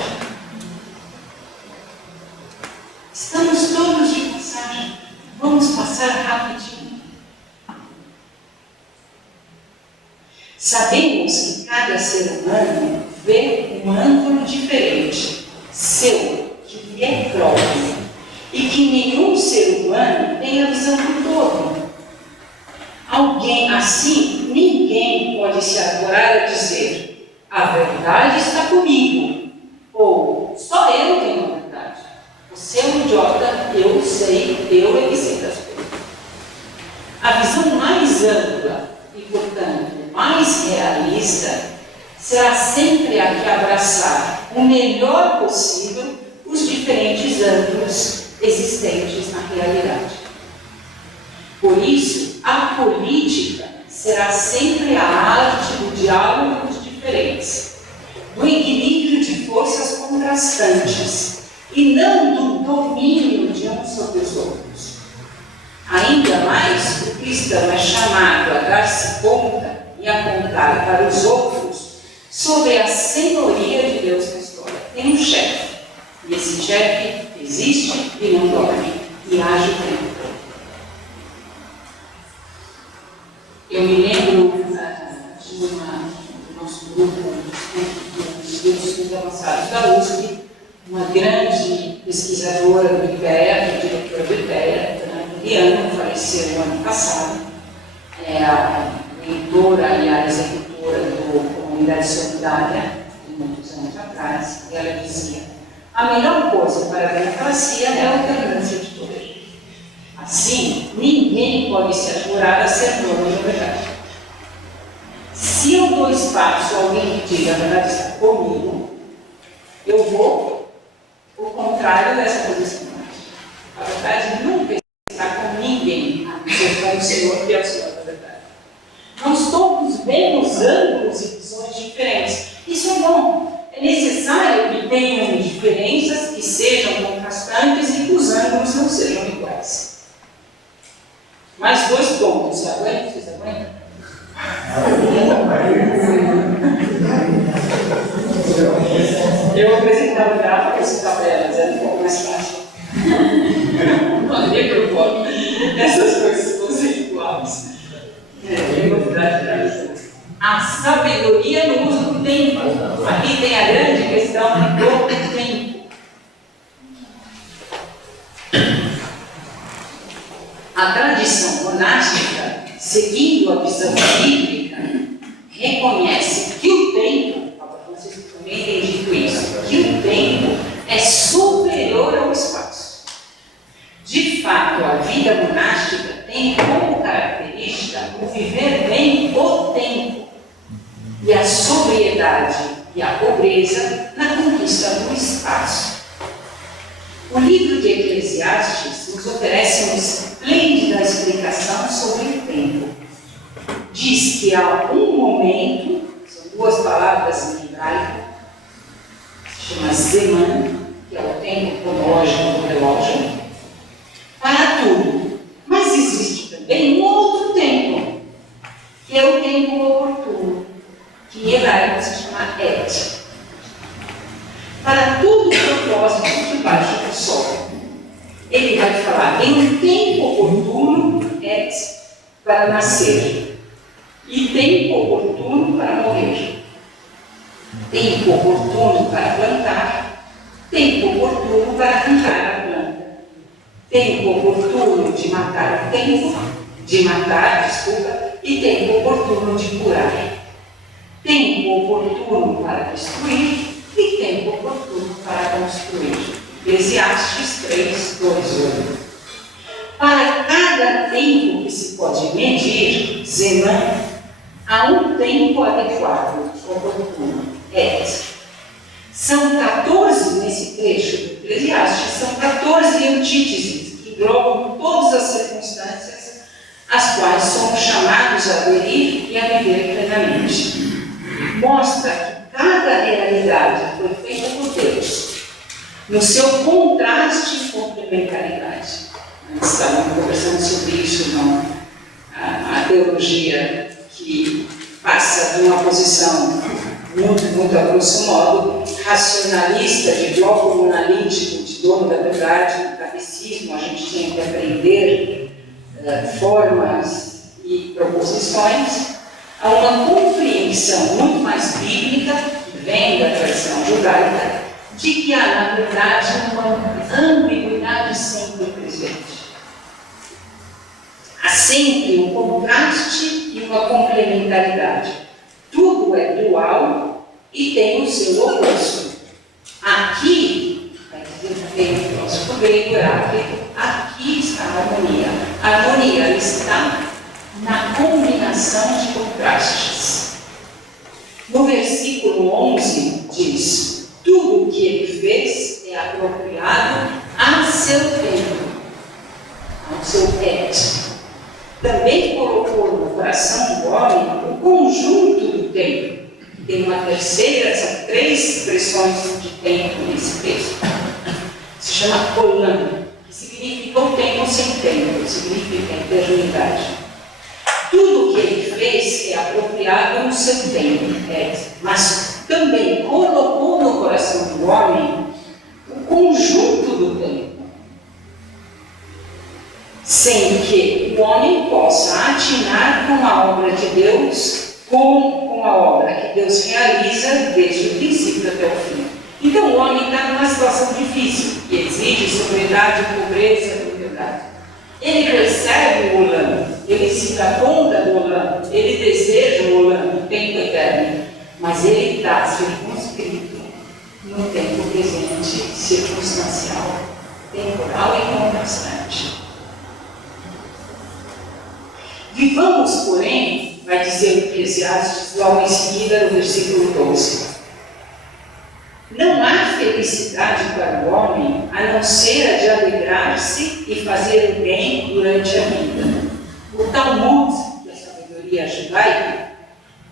Estamos todos de passagem, vamos passar rapidinho. Sabemos que cada ser humano vê um ângulo diferente, seu, que lhe é próprio, e que nenhum ser humano tem a visão do todo. Ninguém pode se arvorar a dizer: a verdade está comigo, ou só eu tenho a verdade. Você é um idiota, eu sei, eu é que sei das coisas. A visão mais ampla e, portanto, mais realista será sempre a que abraçar o melhor possível os diferentes ângulos existentes na realidade. Por isso, a a política será sempre a arte do diálogo de diferença, do equilíbrio de forças contrastantes e não do domínio de uns sobre os outros. Ainda mais, o cristão é chamado a dar-se conta e apontar para os outros sobre a senhoria de Deus na história. Tem um chefe, e esse chefe existe e não dorme, e age o tempo todo. Eu me lembro do nosso grupo dos estudos avançados da USP, uma grande pesquisadora do IPEA, diretora do IPEA, Ana Juliana, faleceu no ano passado, é a leitora e a executora do Comunidade Solidária, de muitos anos atrás, e ela dizia: a melhor coisa para a democracia é a alternância de poder. Assim, ninguém pode se ajurar a ser dono da verdade. Se eu dou espaço a alguém que diga a verdade está comigo, eu vou o contrário dessa posição. A verdade nunca está com ninguém, a não ser com o Senhor que é o Senhor da verdade. Nós todos vemos ângulos e visões diferentes. Isso é bom. É necessário que tenham diferenças, que sejam contrastantes e que os ângulos não sejam iguais. Mais 2 pontos. Você aguenta? Vocês aguentam? Eu apresentava gráficas e tabelas, era um pouco mais fácil. Não me preocupo. Essas coisas vão ser iguais. A sabedoria no uso do tempo. Aqui tem a grande questão do tempo. A tradição monástica, seguindo a visão bíblica, reconhece que o tempo, vocês também têm dito isso, que o tempo é superior ao espaço. De fato, a vida monástica tem como característica o viver bem o tempo e a sobriedade e a pobreza na conquista do espaço. O livro de Eclesiastes nos oferece uma esplêndida explicação sobre o tempo. Diz que há um momento, são 2 palavras em hebraico, se chama Zeman, que é o tempo cronológico do relógio, para tudo. Mas existe também um outro tempo, que é o tempo oportuno, que em hebraico se chama Et. Para todo o propósito debaixo do sol. Ele vai falar em um tempo oportuno, Et, para nascer, e tempo oportuno para morrer. Tempo oportuno para plantar, tempo oportuno para arrancar a planta. Tempo oportuno de matar o tempo, e tempo oportuno de curar. Tempo oportuno para destruir e tempo oportuno para construir. Eclesiastes 3, 2, 8. Para cada tempo que se pode medir, Zeman, há um tempo adequado, oportuno, São 14, nesse trecho do Eclesiastes, são 14 antíteses que englobam todas as circunstâncias às quais somos chamados a aderir e a viver plenamente. Mostra que cada realidade foi feita por Deus, no seu contraste e complementaridade. Nós estávamos conversando sobre isso, não? A teologia que passa de uma posição muito a grosso modo, racionalista, de bloco monolítico, de dono da verdade, no catecismo, a gente tem que aprender formas e proposições, a uma compreensão muito mais bíblica, que vem da tradição judaica, de que há, na verdade, uma ambiguidade sempre presente. Há sempre um contraste e uma complementaridade. Tudo é dual e tem o seu oposto. Aqui, vai dizer também o filósofo grego Heráclito, aqui está a harmonia. A harmonia está na combinação de contrastes. No versículo 11 diz: tudo o que ele fez é apropriado a seu tempo, ao seu et. também colocou no coração do homem o conjunto do tempo. Tem uma terceira, são 3 expressões de tempo nesse texto. Se chama Olam, que significa o tempo sem tempo, significa eternidade. Tudo que ele fez é apropriado no seu tempo, mas também colocou no coração do homem o conjunto do tempo, sem que o homem possa atinar com a obra de Deus, com a obra que Deus realiza desde o princípio até o fim. Então o homem está numa situação difícil, que exige sobriedade, pobreza, humildade. Ele percebe o Olam, ele se dá conta do Olam, ele deseja o Olam, o tempo eterno, mas ele está circunscrito no tempo presente, circunstancial, temporal e contrastante. Vivamos, porém, vai dizer o Eclesiastes logo em seguida, no versículo 12. Não há felicidade para o homem a não ser a de alegrar-se e fazer o bem durante a vida. O Talmud da sabedoria judaica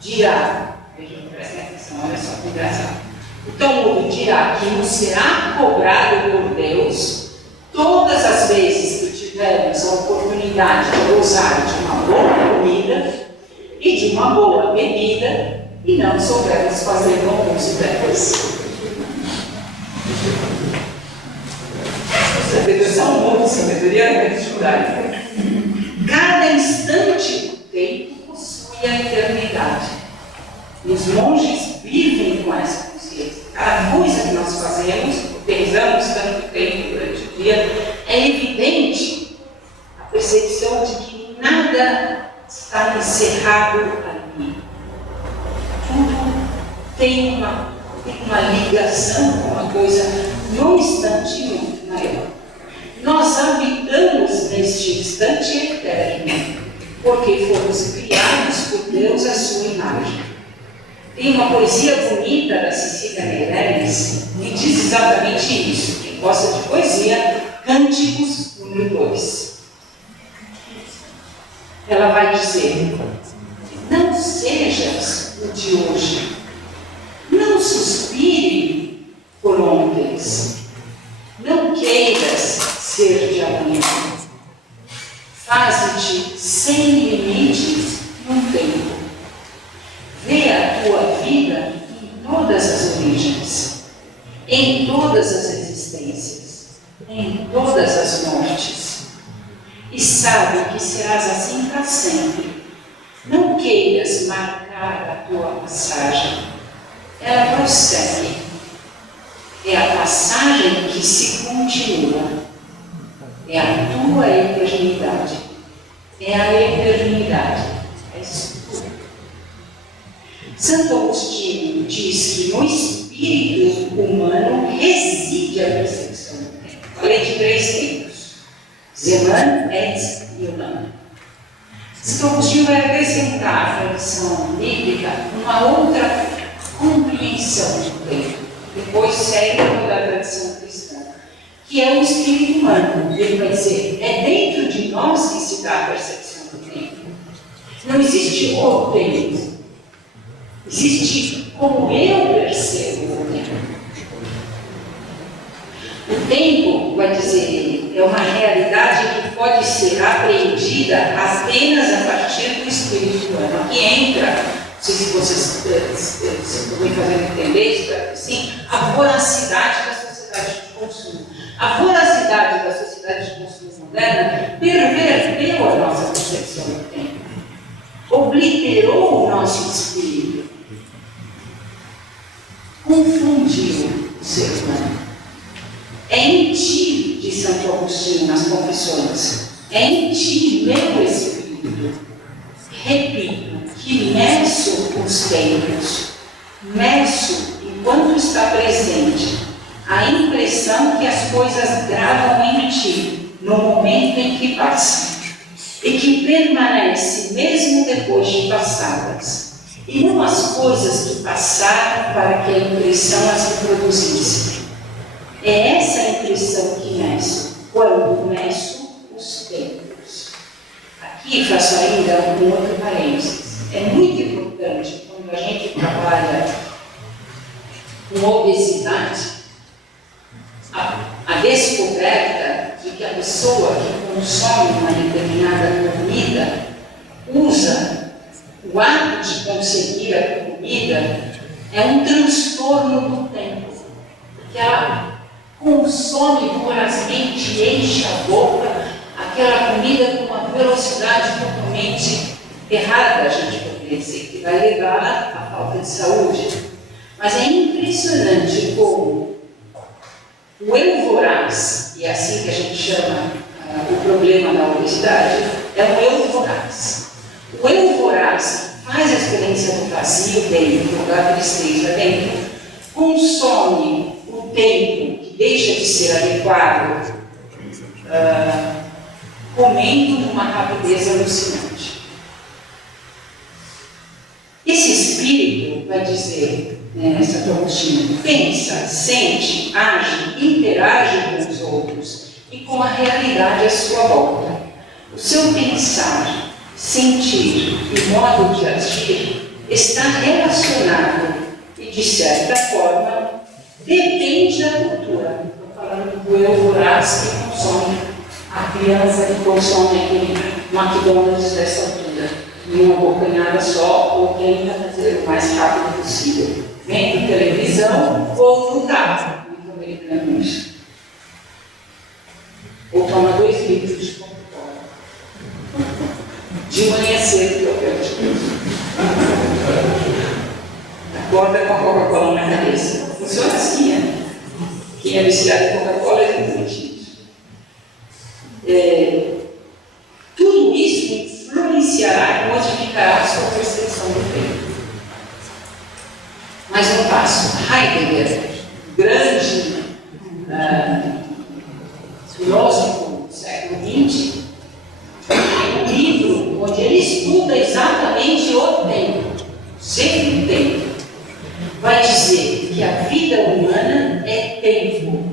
dirá, vejam, prestem atenção, olha só que engraçado. O Talmud dirá que nos será cobrado por Deus todas as vezes que tivermos a oportunidade de gozar de uma boa comida e de uma boa bebida e não soubermos fazer bom uso delas. Sabedoria judaica. Cada instante do tempo possui a eternidade. E os monges vivem com essa consciência. Cada coisa que nós fazemos, utilizamos tanto tempo durante o dia, é evidente a percepção de que nada está encerrado ali. Tudo tem uma ligação com uma coisa num instante muito maior. Nós habitamos neste instante eterno, porque fomos criados por Deus à sua imagem. Tem uma poesia bonita da Cecília Meirelles que diz exatamente isso. Quem gosta de poesia, Cânticos número 2. Ela vai dizer: não sejas o de hoje, não suspire por ontens, não queiras ser de amanhã, faze-te sem limites num tempo, vê a tua vida em todas as origens, em todas as existências, em todas as mortes, e sabe que serás assim para sempre. Não queiras marcar a tua passagem, ela prossegue. É a passagem que se continua. É a tua eternidade. É a eternidade. É isso tudo. Santo Agostinho diz que no espírito humano reside a percepção do tempo. Falei de 3 tempos: Zeman, Etz e Olam. Santo Agostinho vai acrescentar à tradição bíblica uma outra compreensão do tempo. Depois segue toda a tradição cristã, que é o espírito humano. Ele vai dizer: é dentro de nós que se dá a percepção do tempo. Não existe o tempo. Existe como eu percebo o tempo. O tempo, vai dizer, é uma realidade que pode ser apreendida apenas a partir do espírito humano. Aqui entra, não sei se vocês estão me fazendo entender, espero que sim, a voracidade da sociedade de consumo. A voracidade da sociedade de consumo moderna perverteu a nossa percepção do tempo, obliterou o nosso espírito, confundiu o ser humano. É em ti, diz Santo Agostinho nas Confissões, é em ti, meu espírito. Repito, que meço os tempos, meço enquanto está presente a impressão que as coisas gravam em ti no momento em que passam e que permanece mesmo depois de passadas, e não as coisas que passaram para que a impressão as reproduzisse. É essa a impressão que meço quando meço os tempos. Aqui Aqui faço ainda um outro parênteses. É muito importante quando a gente trabalha com obesidade, a descoberta de que a pessoa que consome uma determinada comida usa o ato de conseguir a comida é um transtorno do tempo, porque ela consome vorazmente, enche a boca, aquela comida com uma velocidade totalmente errada, a gente poderia dizer, que vai levar à falta de saúde. Mas é impressionante como o eu voraz, e é assim que a gente chama o problema da obesidade, é o eu voraz. O eu voraz faz a experiência do vazio dentro, da tristeza dentro, consome o tempo que deixa de ser adequado, comendo numa rapidez alucinante. Esse espírito vai dizer, nessa Agostinho, pensa, sente, age, interage com os outros e com a realidade à sua volta. O seu pensar, sentir e modo de agir está relacionado e, de certa forma, depende da cultura. Estou falando do eu voraz que consome a criança que consome aquele McDonald's dessa altura, em uma bocanhada só, ou tenta fazer o mais rápido possível, vendo televisão ou no carro, muito americano isso. Ou toma 2 litros de Coca-Cola. De manhã cedo, que eu quero te dizer. Acorda com a Coca-Cola na cabeça. Funciona assim, né? Quem é viciado em Coca-Cola é exatamente isso. Tudo isso influenciará e modificará a sua percepção do tempo. Mais um passo. Heidegger, grande filósofo do século XX, tem um livro onde ele estuda exatamente o tempo, sempre o tempo. Vai dizer que a vida humana é tempo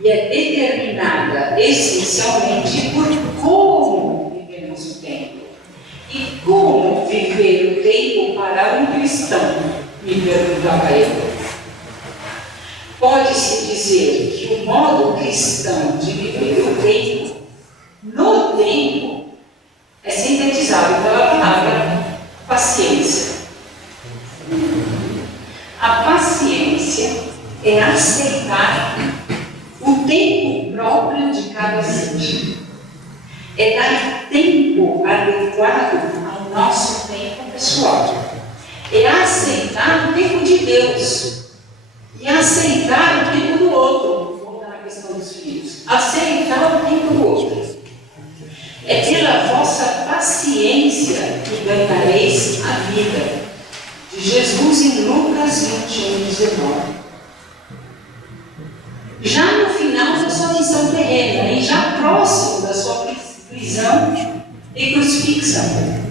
e é determinada essencialmente por como vivemos o tempo. E como viver o tempo para um cristão, me perguntava ele. Pode-se dizer que o modo cristão de viver o tempo, no tempo, é sintetizado pela palavra paciência. A paciência é aceitar o tempo próprio de cada ser. É dar tempo adequado ao nosso tempo pessoal. É aceitar o tempo de Deus. E aceitar o tempo do outro. Vou voltar na questão dos filhos. Aceitar o tempo do outro. É pela vossa paciência que ganhareis a vida. De Jesus em Lucas 21:19. Já no final da sua missão terrena e já próximo da sua prisão e crucifixão.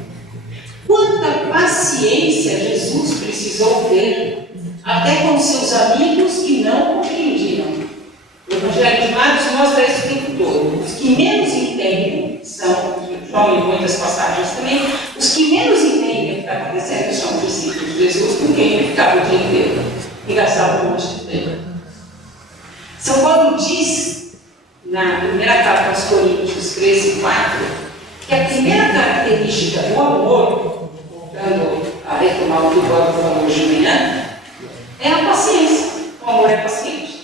Quanta paciência Jesus precisou ter até com seus amigos que não compreendiam. O Evangelho de Marcos mostra isso o tempo todo. Os que menos entendem são, João em muitas passagens também, os que menos entendem o que está acontecendo são os discípulos de Jesus, com quem ele ficava o dia inteiro e gastava um monte de tempo. São Paulo diz, na primeira carta aos Coríntios 13:4, que a primeira característica do amor, voltando a retomar o que o Paulo falou hoje de manhã, é a paciência. O amor é paciente.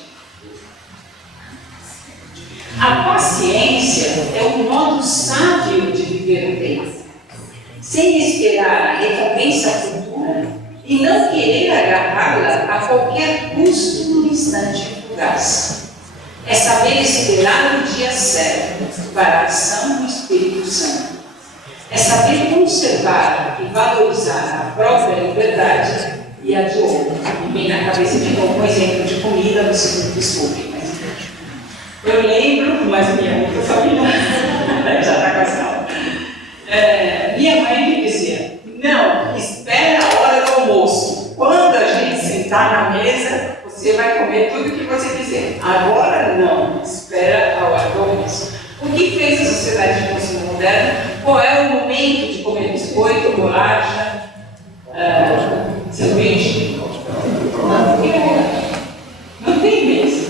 A paciência é o modo sábio de viver o tempo, sem esperar a recompensa futura e não querer agarrá-la a qualquer custo no instante fugaz. É saber esperar o dia certo para a ação do Espírito Santo. É saber conservar e valorizar a própria liberdade e a de outro. Me vem na cabeça de novo um exemplo de comida, vocês me desculpem, mas eu lembro, mas minha mãe foi familiar, já está com essa aula. Minha mãe me dizia, não, espera a hora do almoço. Quando a gente sentar na mesa, você vai comer tudo o que você quiser. Agora não, espera a hora do almoço. O que fez a sociedade de consumo moderna? Qual é o momento bolacha, sanduíche. Não tem mesa.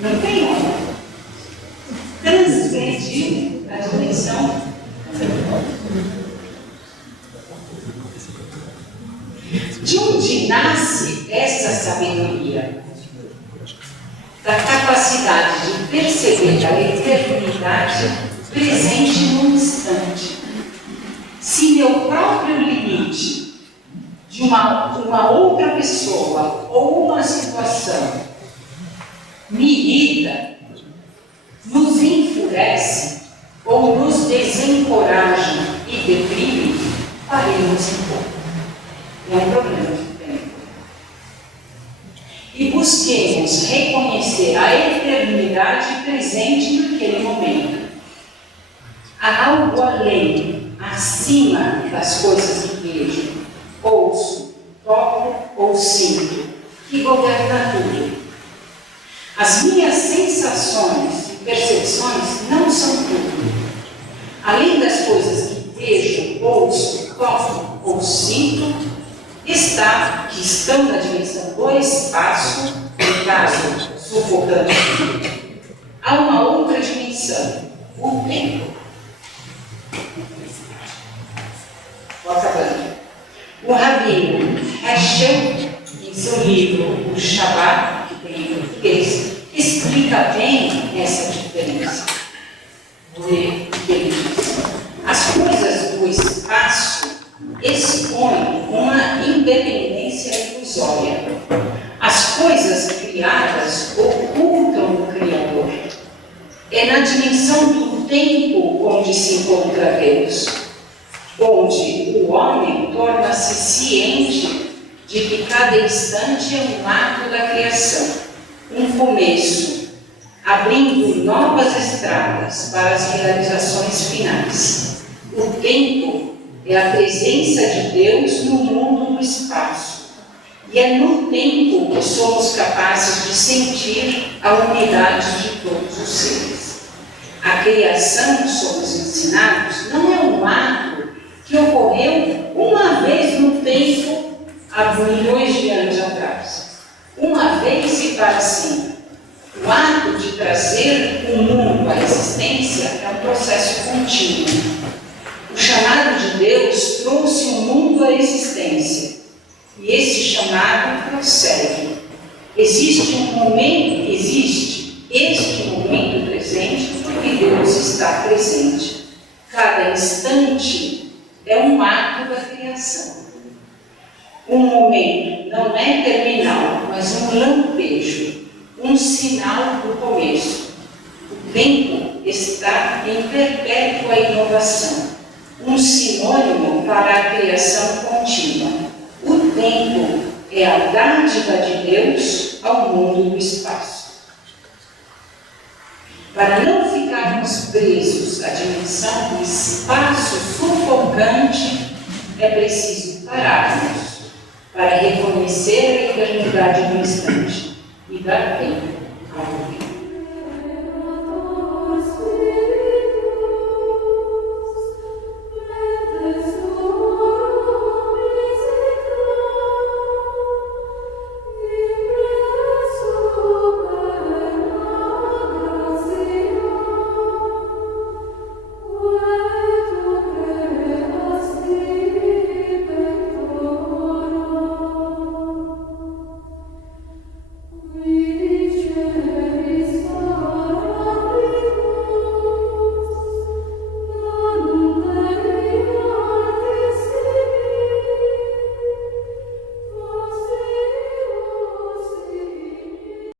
Não tem hora. Transgrediu a dimensão. De onde nasce essa sabedoria? Da capacidade de perceber a eternidade presente no instante. Se meu próprio limite de uma outra pessoa ou uma situação me irrita, nos enfurece ou nos desencoraja e deprime, paremos um pouco. É um problema de tempo. E busquemos reconhecer a eternidade presente naquele momento. Há algo além, acima das coisas que vejo, ouço, toco ou sinto, que governa tudo. As minhas sensações e percepções não são tudo. Além das coisas que vejo, ouço, toco ou sinto, que estão na dimensão do espaço, no caso, sufocando tudo, há uma outra dimensão, o tempo. Estou acabando. O rabino Heschel, em seu livro O Shabbat, que tem em português, explica bem essa diferença. Vou ler o que ele diz. As coisas do espaço expõem uma independência ilusória. As coisas criadas ocultam o Criador. É na dimensão do tempo onde se encontra Deus, onde o homem torna-se ciente de que cada instante é um ato da criação, um começo, abrindo novas estradas para as realizações finais. O tempo é a presença de Deus no mundo do espaço. E é no tempo que somos capazes de sentir a unidade de todos os seres. A criação, somos ensinados, não é um ato que ocorreu uma vez no tempo, há milhões de anos atrás. Uma vez e para sempre. O ato de trazer o mundo à existência é um processo contínuo. O chamado de Deus trouxe o mundo à existência. E esse chamado prossegue. Existe este momento presente porque Deus está presente. Cada instante é um ato da criação. Um momento não é terminal, mas um lampejo, um sinal do começo. O tempo está em perpétua inovação, um sinônimo para a criação contínua. O tempo é a dádiva de Deus ao mundo do espaço. Para não ficarmos presos à dimensão do espaço sufocante, é preciso pararmos para reconhecer a eternidade do instante e dar tempo